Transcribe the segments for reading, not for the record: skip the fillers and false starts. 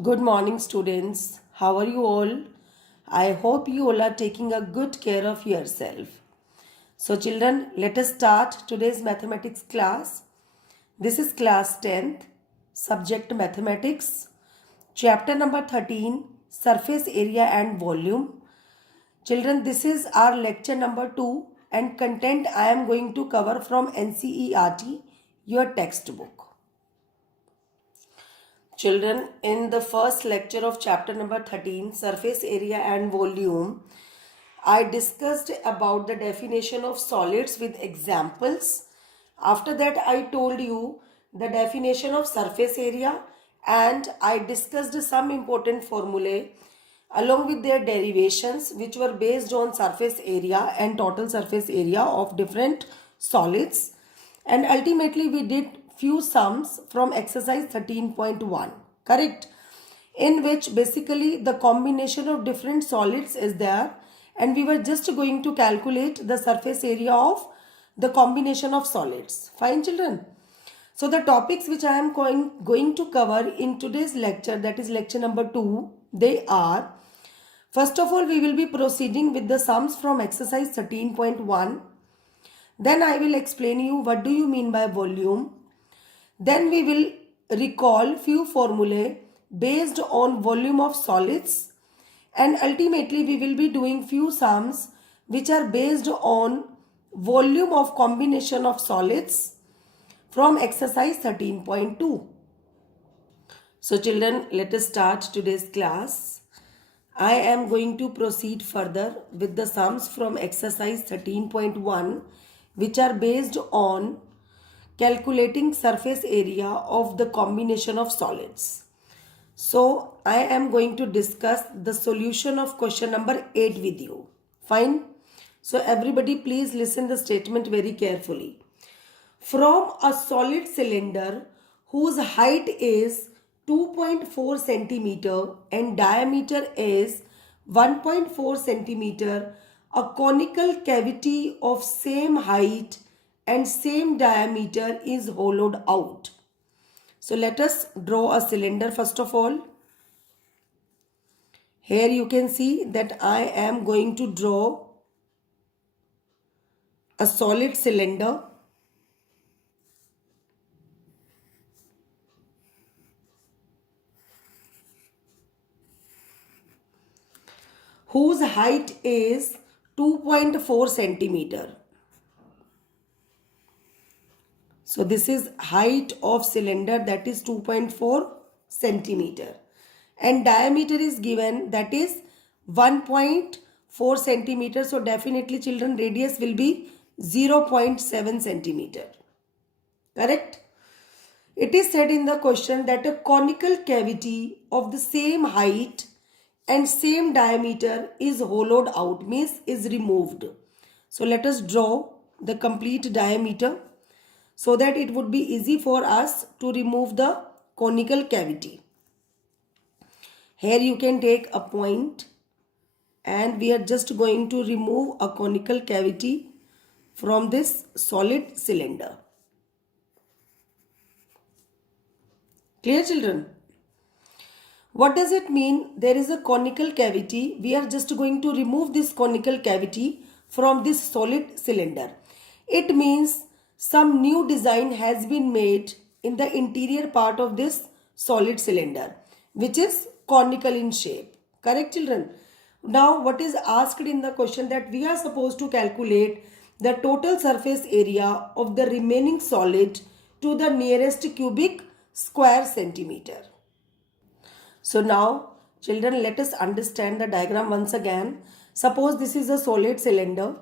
Good morning, students. How are you all? I hope you all are taking a good care of yourself. So, children, let us start today's mathematics class. This is class 10th, subject mathematics, chapter number 13, surface area and volume. Children, this is our lecture number 2 and content I am going to cover from NCERT, your textbook. Children, in the first lecture of chapter number 13, surface area and volume, I discussed about the definition of solids with examples. After that, I told you the definition of surface area and I discussed some important formulae along with their derivations which were based on surface area and total surface area of different solids. And ultimately we did few sums from exercise 13.1, correct, in which basically the combination of different solids is there and we were just going to calculate the surface area of the combination of solids. Fine, children. So the topics which I am going to cover in today's lecture, that is lecture number 2, they are, first of all, we will be proceeding with the sums from exercise 13.1. Then I will explain you what do you mean by volume. Then we will recall few formulae based on volume of solids, and ultimately we will be doing few sums which are based on volume of combination of solids from exercise 13.2. So children, let us start today's class. I am going to proceed further with the sums from exercise 13.1 which are based on calculating surface area of the combination of solids. So I am going to discuss the solution of question number 8 with you. Fine. So everybody please listen the statement very carefully. From a solid cylinder whose height is 2.4 centimeter and diameter is 1.4 centimeter, a conical cavity of same height and same diameter is hollowed out. So let us draw a cylinder first of all. Here you can see that I am going to draw a solid cylinder. Whose height is 2.4 centimeter. So this is height of cylinder, that is 2.4 centimeter, and diameter is given, that is 1.4 centimeter. So definitely children, radius will be 0.7 centimeter. Correct? It is said in the question that a conical cavity of the same height and same diameter is hollowed out, means is removed. So let us draw the complete diameter so that it would be easy for us to remove the conical cavity. Here you can take a point and we are just going to remove a conical cavity from this solid cylinder. Clear, children? What does it mean? There is a conical cavity. We are just going to remove this conical cavity from this solid cylinder. It means some new design has been made in the interior part of this solid cylinder, which is conical in shape. Correct, children? Now what is asked in the question, that we are supposed to calculate the total surface area of the remaining solid to the nearest cubic square centimeter. So now children, let us understand the diagram once again. Suppose this is a solid cylinder.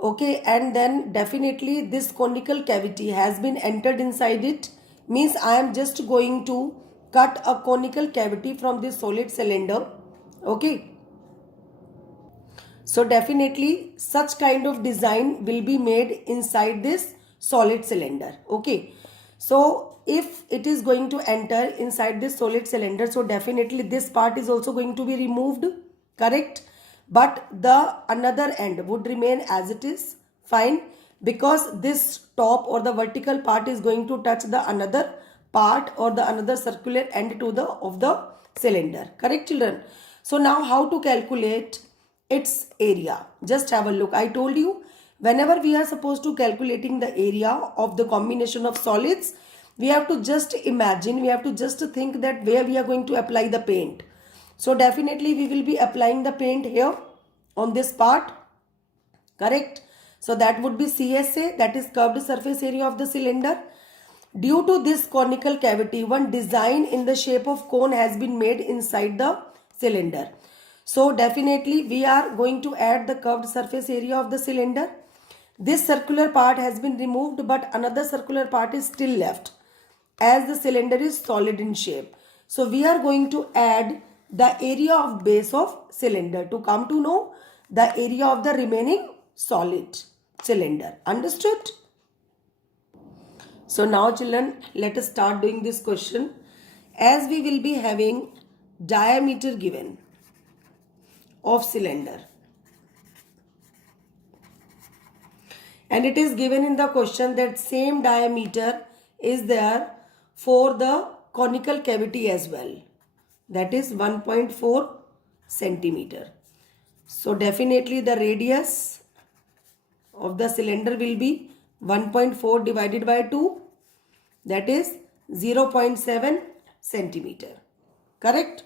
Okay, and then definitely this conical cavity has been entered inside it, means I am just going to cut a conical cavity from this solid cylinder. Okay, so definitely such kind of design will be made inside this solid cylinder. Okay, so if it is going to enter inside this solid cylinder, so definitely this part is also going to be removed, correct, but the another end would remain as it is. Fine, because this top or the vertical part is going to touch the another part or the another circular end to the of the cylinder. Correct, children? So now how to calculate its area? Just have a look. I told you, whenever we are supposed to calculating the area of the combination of solids, we have to just imagine, we have to just think that where we are going to apply the paint. So definitely we will be applying the paint here on this part. Correct? So that would be CSA, that is curved surface area of the cylinder. Due to this conical cavity, one design in the shape of cone has been made inside the cylinder. So definitely we are going to add the curved surface area of the cylinder. This circular part has been removed, but another circular part is still left as the cylinder is solid in shape. So we are going to add the area of base of cylinder to come to know the area of the remaining solid cylinder. Understood? So now children, let us start doing this question. As we will be having diameter given of cylinder, and it is given in the question that same diameter is there for the conical cavity as well, that is 1.4 centimeter. So definitely the radius of the cylinder will be 1.4 divided by 2, that is 0.7 centimeter. Correct?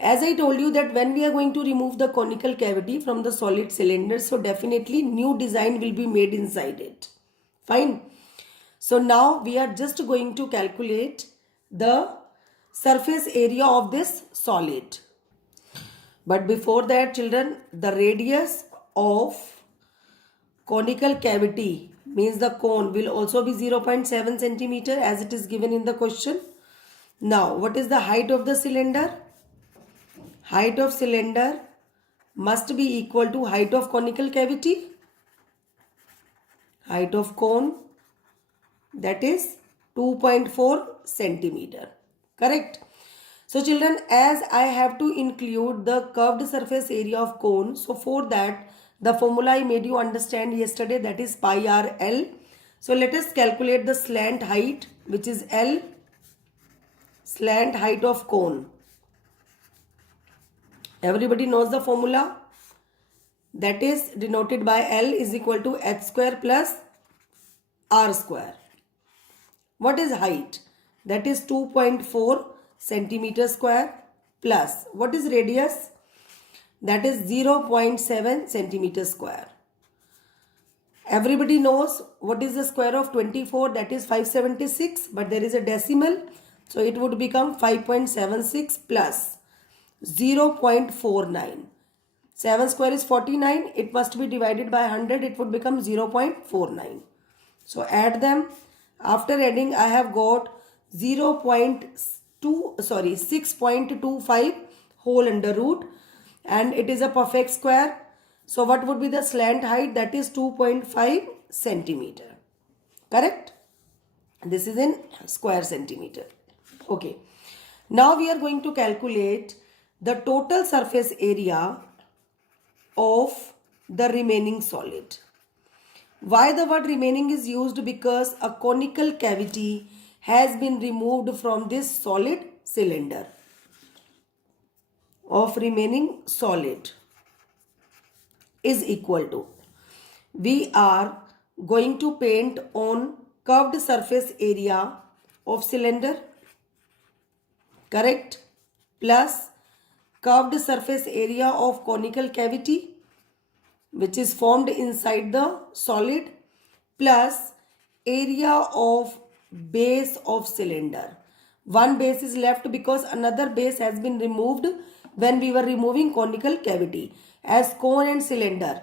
As I told you that when we are going to remove the conical cavity from the solid cylinder, so definitely new design will be made inside it. Fine. So now we are just going to calculate the surface area of this solid. But before that children, the radius of conical cavity means the cone will also be 0.7 centimeter as it is given in the question. Now what is the height of the cylinder? Height of cylinder must be equal to height of conical cavity, height of cone, that is 2.4 centimeter. Correct? So children, as I have to include the curved surface area of cone, so for that the formula I made you understand yesterday, that is pi r L. So let us calculate the slant height, which is L, slant height of cone. Everybody knows the formula, that is denoted by L is equal to h square plus r square. What is height? That is 2.4 centimeter square plus what is radius? That is 0.7 centimeter square. Everybody knows what is the square of 24, that is 576, but there is a decimal, so it would become 5.76 plus 0.49. 7 square is 49, it must be divided by 100, it would become 0.49. So add them. After adding, I have got 6.25 whole under root, and it is a perfect square. So what would be the slant height? That is 2.5 centimeter. Correct? This is in square centimeter. Okay. Now we are going to calculate the total surface area of the remaining solid. Why the word remaining is used? Because a conical cavity has been removed from this solid cylinder of remaining solid is equal to, we are going to paint on curved surface area of cylinder, correct, plus curved surface area of conical cavity which is formed inside the solid, plus area of base of cylinder. One base is left because another base has been removed when we were removing conical cavity. As cone and cylinder,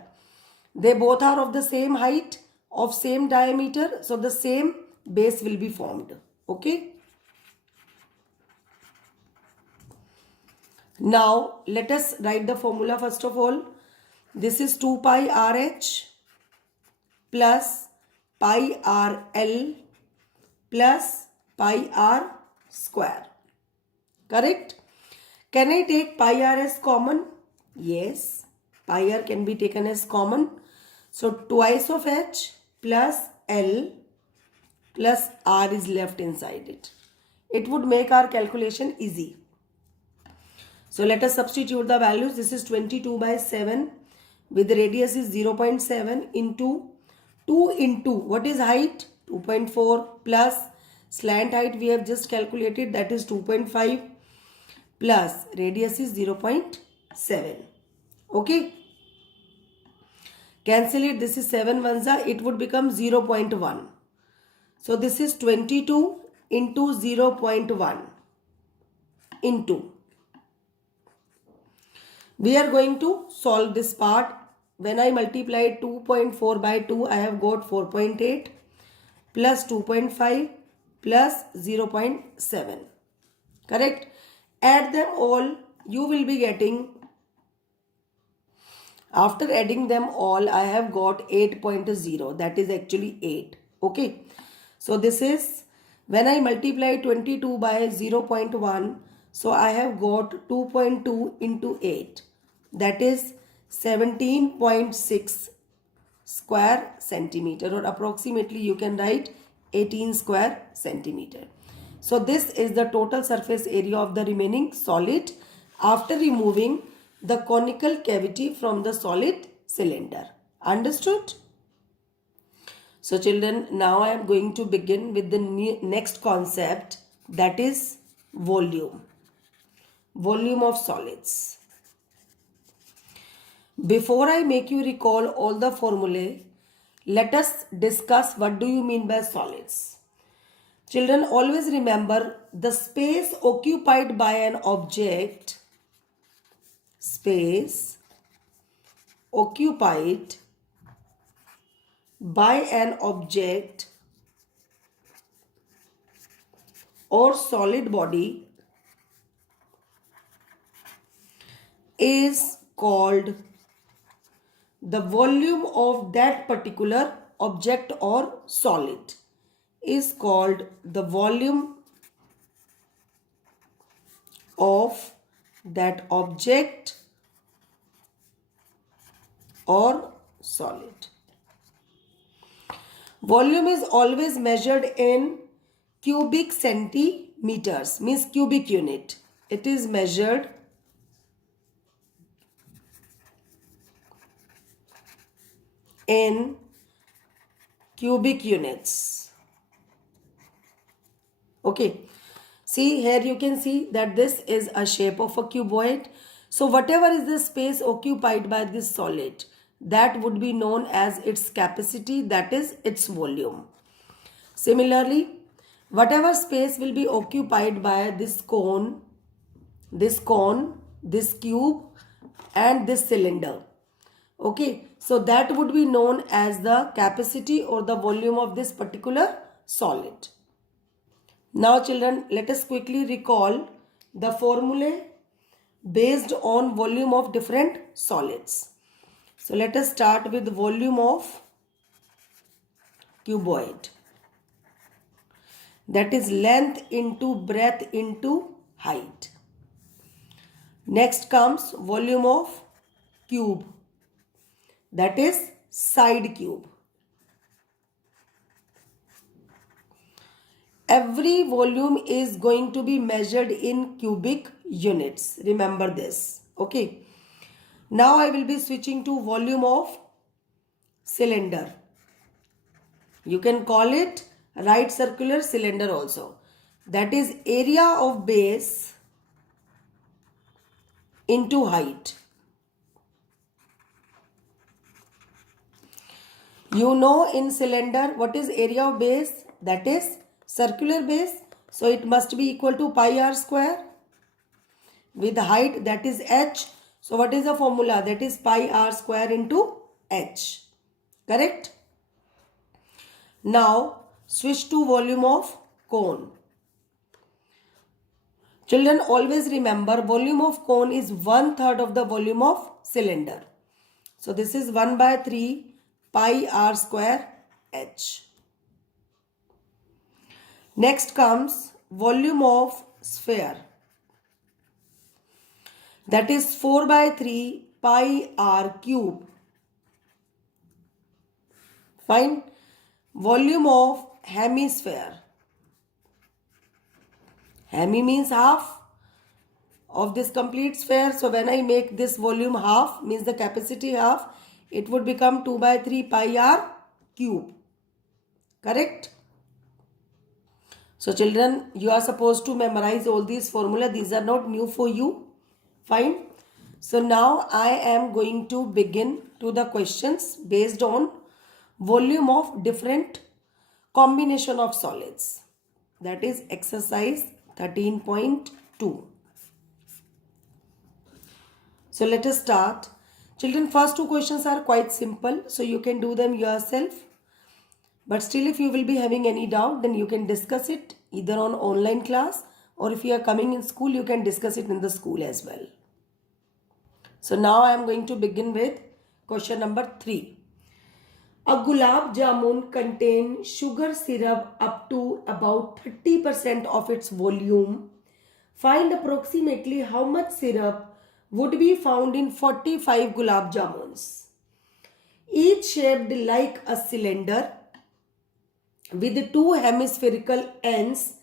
they both are of the same height, of same diameter, so the same base will be formed. Okay. Now let us write the formula first of all. This is 2 pi RH plus pi RL plus pi R square. Correct? Can I take pi R as common? Yes. Pi R can be taken as common. So twice of H plus L plus r is left inside it. It would make our calculation easy. So let us substitute the values. This is 22 by 7 with the radius is 0.7 into 2 into what is height? 2.4 plus slant height we have just calculated, that is 2.5 plus radius is 0.7. Okay. Cancel it. This is 7 ones are, it would become 0.1. So this is 22 into 0.1 into. We are going to solve this part. When I multiply 2.4 by 2, I have got 4.8 plus 2.5 plus 0.7. Correct? Add them all. You will be getting, after adding them all, I have got 8.0. That is actually 8. Okay. So this is, when I multiply 22 by 0.1, so I have got 2.2 into 8. That is 17.6 square centimeter, or approximately you can write 18 square centimeter. So this is the total surface area of the remaining solid after removing the conical cavity from the solid cylinder. Understood? So children, now I am going to begin with the next concept, that is volume. Volume of solids. Before I make you recall all the formulae, let us discuss what do you mean by solids. Children, always remember the space occupied by an object, space occupied by an object or solid body is called the volume of that particular object or solid, is called the volume of that object or solid. Volume is always measured in cubic centimeters, means cubic unit. It is measured in cubic units. Okay. See, here you can see that this is a shape of a cuboid. So whatever is the space occupied by this solid, that would be known as its capacity, that is its volume. Similarly, whatever space will be occupied by this cone, this cube and this cylinder. Okay, so that would be known as the capacity or the volume of this particular solid. Now children, let us quickly recall the formulae based on volume of different solids. So let us start with volume of cuboid. That is length into breadth into height. Next comes volume of cube. That is side cube. Every volume is going to be measured in cubic units. Remember this. Okay. Now I will be switching to volume of cylinder. You can call it right circular cylinder also. That is area of base into height. You know in cylinder what is area of base? That is circular base. So it must be equal to pi r square. With height, that is h. So what is the formula? That is pi r square into h. Correct? Now switch to volume of cone. Children, always remember volume of cone is 1/3 of the volume of cylinder. So this is 1/3 pi r square h. Next comes volume of sphere. That is 4/3 pi r cube. Fine. Volume of hemisphere. Hemi means half of this complete sphere. So when I make this volume half, means the capacity half, it would become 2 by 3 pi r cube. Correct? So children, you are supposed to memorize all these formula. These are not new for you. Fine. So now I am going to begin to the questions based on volume of different combination of solids. That is exercise 13.2. So let us start. Children, first two questions are quite simple, so you can do them yourself. But still, if you will be having any doubt, then you can discuss it either on online class, or if you are coming in school, you can discuss it in the school as well. So now I am going to begin with question number 3. A gulab jamun contain sugar syrup up to about 30% of its volume. Find approximately how much syrup would be found in 45 gulab jamuns, each shaped like a cylinder with two hemispherical ends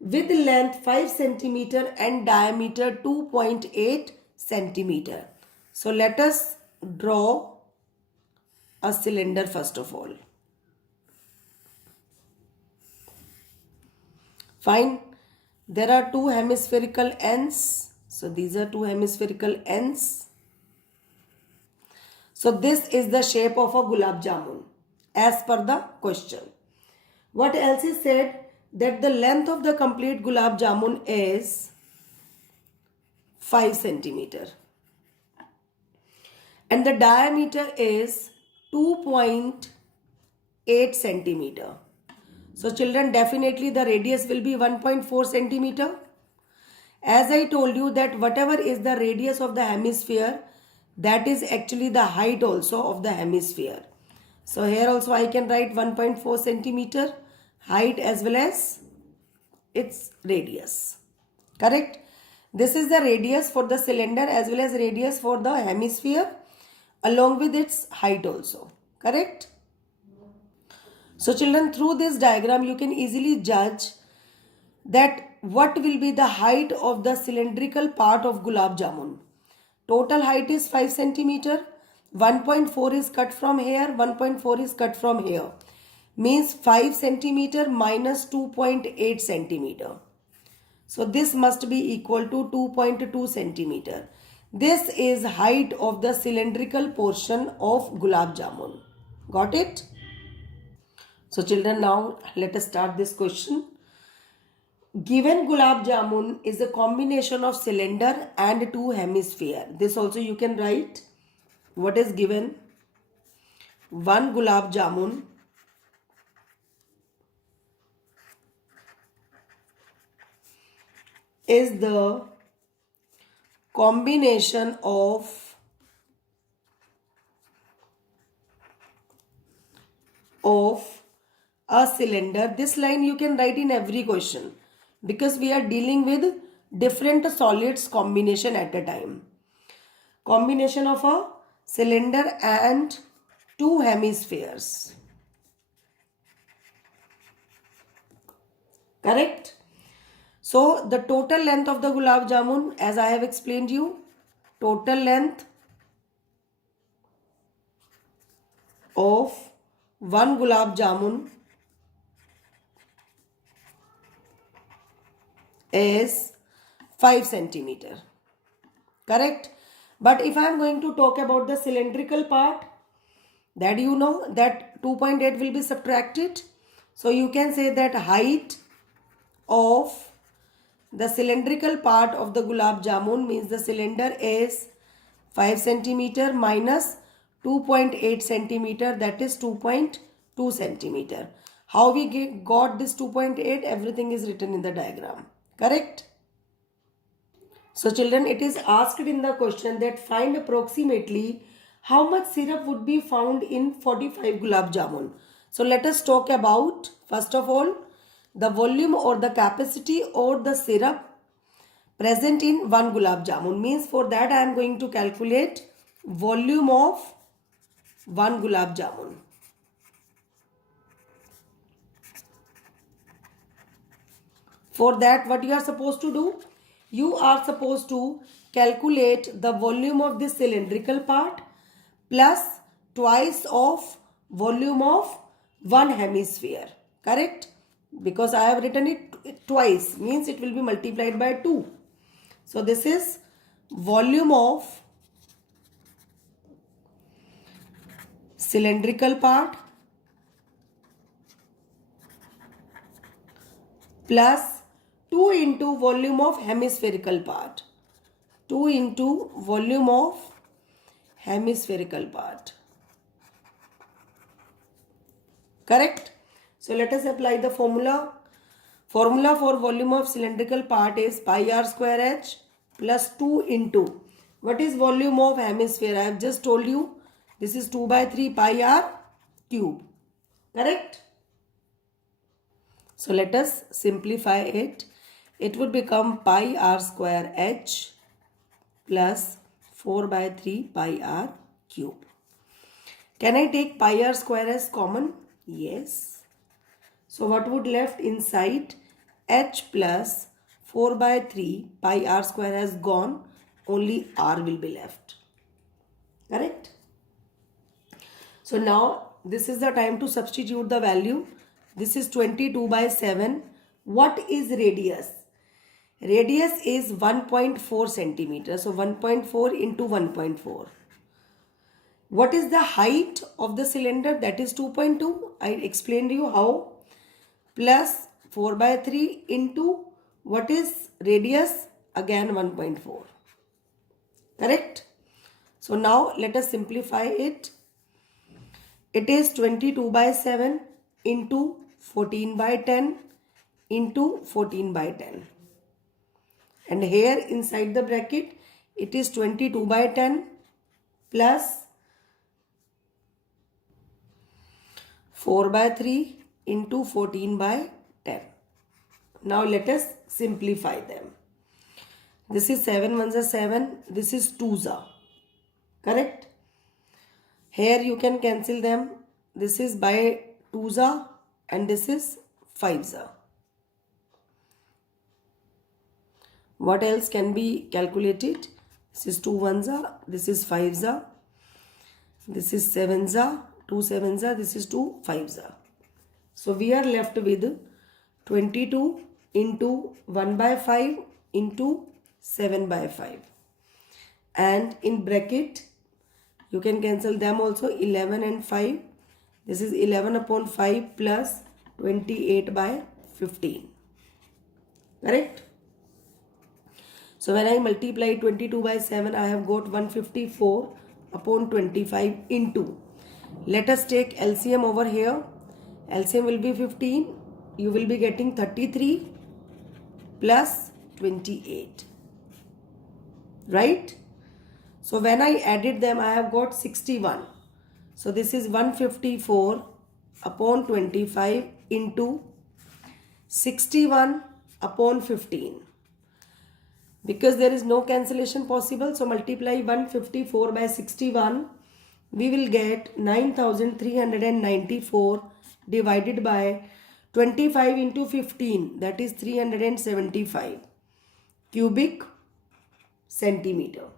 with length 5 cm and diameter 2.8 cm. So let us draw a cylinder first of all. Fine. There are two hemispherical ends. So these are two hemispherical ends. So this is the shape of a gulab jamun as per the question. What else is said? That the length of the complete gulab jamun is 5 cm. And the diameter is 2.8 centimeter. So children, definitely the radius will be 1.4 centimeter. As I told you that whatever is the radius of the hemisphere, that is actually the height also of the hemisphere. So here also I can write 1.4 centimeter height as well as its radius. Correct? This is the radius for the cylinder as well as radius for the hemisphere along with its height also. Correct? So children, through this diagram you can easily judge that what will be the height of the cylindrical part of gulab jamun. Total height is 5 centimeter. 1.4 is cut from here, 1.4 is cut from here. Means 5 centimeter minus 2.8 centimeter. So this must be equal to 2.2 centimeter. This is height of the cylindrical portion of gulab jamun. Got it? So children, now let us start this question. Given gulab jamun is a combination of cylinder and two hemisphere. This also you can write. What is given? One gulab jamun is the combination of a cylinder. This line you can write in every question because we are dealing with different solids combination at a time. Combination of a cylinder and two hemispheres. Correct? So the total length of the gulab jamun, as I have explained you, total length of one gulab jamun is 5 centimeter. Correct? But if I am going to talk about the cylindrical part, that you know that 2.8 will be subtracted. So you can say that height of the cylindrical part of the gulab jamun means the cylinder is 5 centimeter minus 2.8 centimeter, that is 2.2 centimeter. How we got this 2.8? Everything is written in the diagram. Correct? So children, it is asked in the question that find approximately how much syrup would be found in 45 gulab jamun. So let us talk about, first of all, the volume or the capacity or the syrup present in one gulab jamun. Means for that I am going to calculate volume of one gulab jamun. For that, what you are supposed to do? You are supposed to calculate the volume of this cylindrical part plus twice of volume of one hemisphere. Correct? Because I have written it twice, means it will be multiplied by 2. So this is volume of cylindrical part plus 2 into volume of hemispherical part. 2 into volume of hemispherical part. Correct? So let us apply the formula. Formula for volume of cylindrical part is pi r square h plus 2 into, what is volume of hemisphere? I have just told you, this is 2 by 3 pi r cube. Correct? So let us simplify it. It would become pi r square h plus 4 by 3 pi r cube. Can I take pi r square as common? Yes. So what would left inside? H plus 4 by 3 pi r square has gone. Only r will be left. Correct? So now this is the time to substitute the value. This is 22 by 7. What is radius? Radius is 1.4 centimeter. So 1.4 into 1.4. What is the height of the cylinder? That is 2.2. I explained to you how. Plus 4 by 3 into what is radius? Again 1.4. Correct? So now let us simplify it. It is 22 by 7 into 14 by 10 into 14 by 10. And here inside the bracket, it is 22 by 10 plus 4 by 3 into 14 by 10. Now let us simplify them. This is 7 ones are 7. This is 2s are. Correct? Here you can cancel them. This is by 2s are and this is 5s are. What else can be calculated? This is 2 1s are. This is 5s are. This is 7s are. 2 7s are. This is 2 5s are. So we are left with 22 into 1 by 5 into 7 by 5. And in bracket, you can cancel them also, 11 and 5. This is 11 upon 5 plus 28 by 15. Correct? So when I multiply 22 by 7, I have got 154 upon 25 into. Let us take LCM over here. LCM will be 15. You will be getting 33 plus 28. Right? So when I added them, I have got 61. So this is 154 upon 25 into 61 upon 15. Because there is no cancellation possible, so multiply 154 by 61. We will get 9394 divided by 25 into 15. That is 375 cubic centimeter.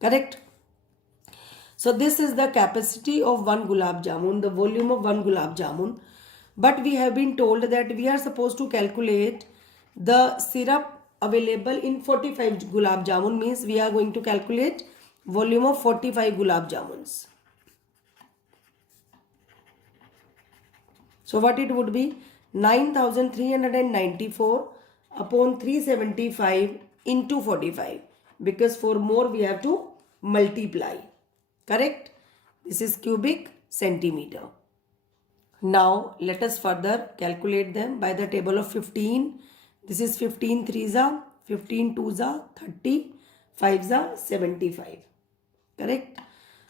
Correct? So this is the capacity of one gulab jamun, the volume of one gulab jamun. But we have been told that we are supposed to calculate the syrup available in 45 gulab jamun, means we are going to calculate volume of 45 gulab jamuns. So what it would be? 9394 upon 375 into 45. Because for more we have to multiply. Correct? This is cubic centimeter. Now let us further calculate them by the table of 15. This is 15 3s are, 15 2s are, 30, 5s are, 75. Correct?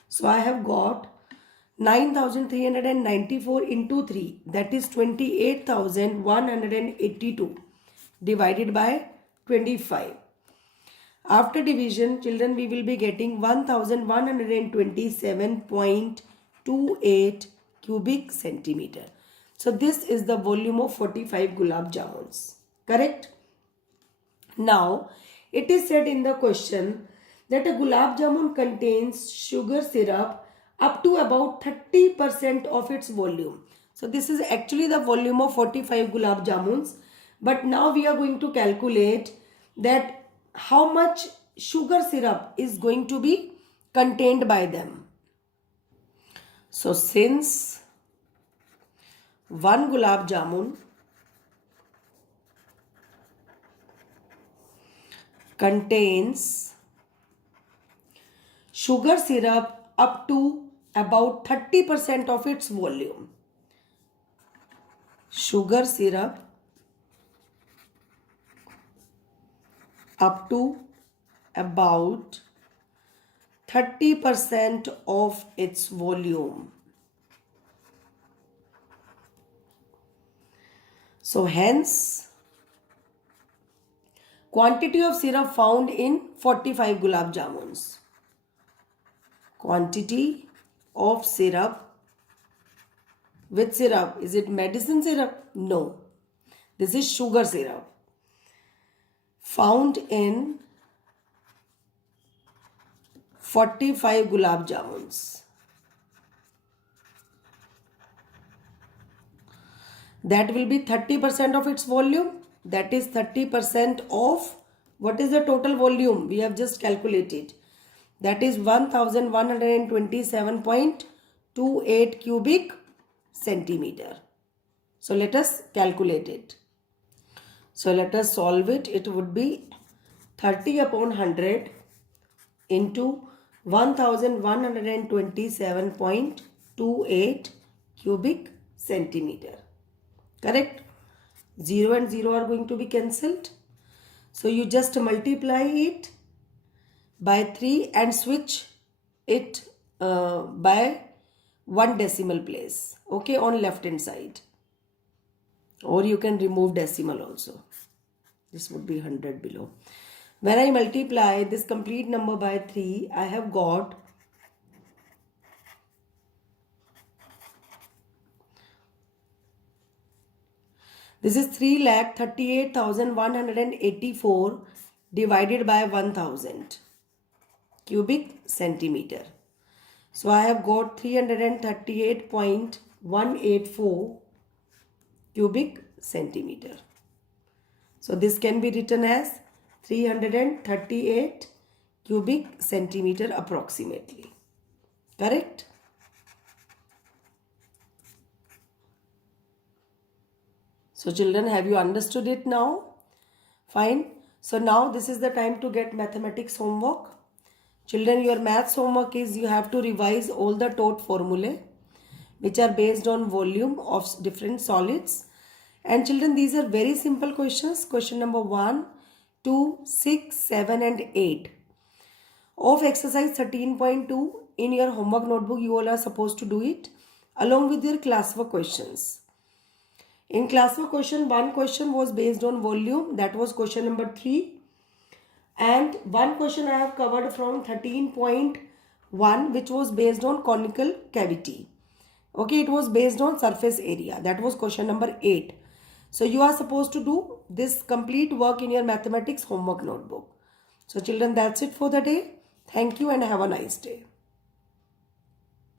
So I have got 9394 into 3, that is 28,182 divided by 25. After division, children, we will be getting 1127.28 cubic centimeter. So this is the volume of 45 gulab jamuns. Correct? Now, it is said in the question that a gulab jamun contains sugar syrup up to about 30% of its volume. So this is actually the volume of 45 gulab jamuns. But now we are going to calculate that how much sugar syrup is going to be contained by them. So since one gulab jamun contains sugar syrup up to about 30% of its volume. Sugar syrup up to about 30% of its volume. So hence, quantity of syrup found in 45 gulab jamuns. Quantity of syrup. Which syrup? Is it medicine syrup? No. This is sugar syrup. Found in 45 gulab jamuns. That will be 30% of its volume. That is 30% of, what is the total volume? We have just calculated. That is 1127.28 cubic centimeter. So let us calculate it. So let us solve it. It would be 30 upon 100 into 1127.28 cubic centimeter. Correct? 0 and 0 are going to be cancelled. So you just multiply it by 3 and switch it by 1 decimal place. Okay, on left hand side. Or you can remove decimal also. This would be 100 below. When I multiply this complete number by 3, I have got this is 3,38,184 divided by 1000 cubic centimeter. So I have got 338.184 cubic centimeter. So this can be written as 338 cubic centimeter approximately. Correct? So children, have you understood it now? Fine. So now this is the time to get mathematics homework. Children, your maths homework is you have to revise all the taught formulae which are based on volume of different solids. And children, these are very simple questions. Question number 1, 2, 6, 7 and 8. Of exercise 13.2 in your homework notebook, you all are supposed to do it along with your classwork questions. In classwork question, one question was based on volume. That was question number 3. And one question I have covered from 13.1 which was based on conical cavity. Okay, it was based on surface area. That was question number 8. So you are supposed to do this complete work in your mathematics homework notebook. So children, that's it for the day. Thank you and have a nice day.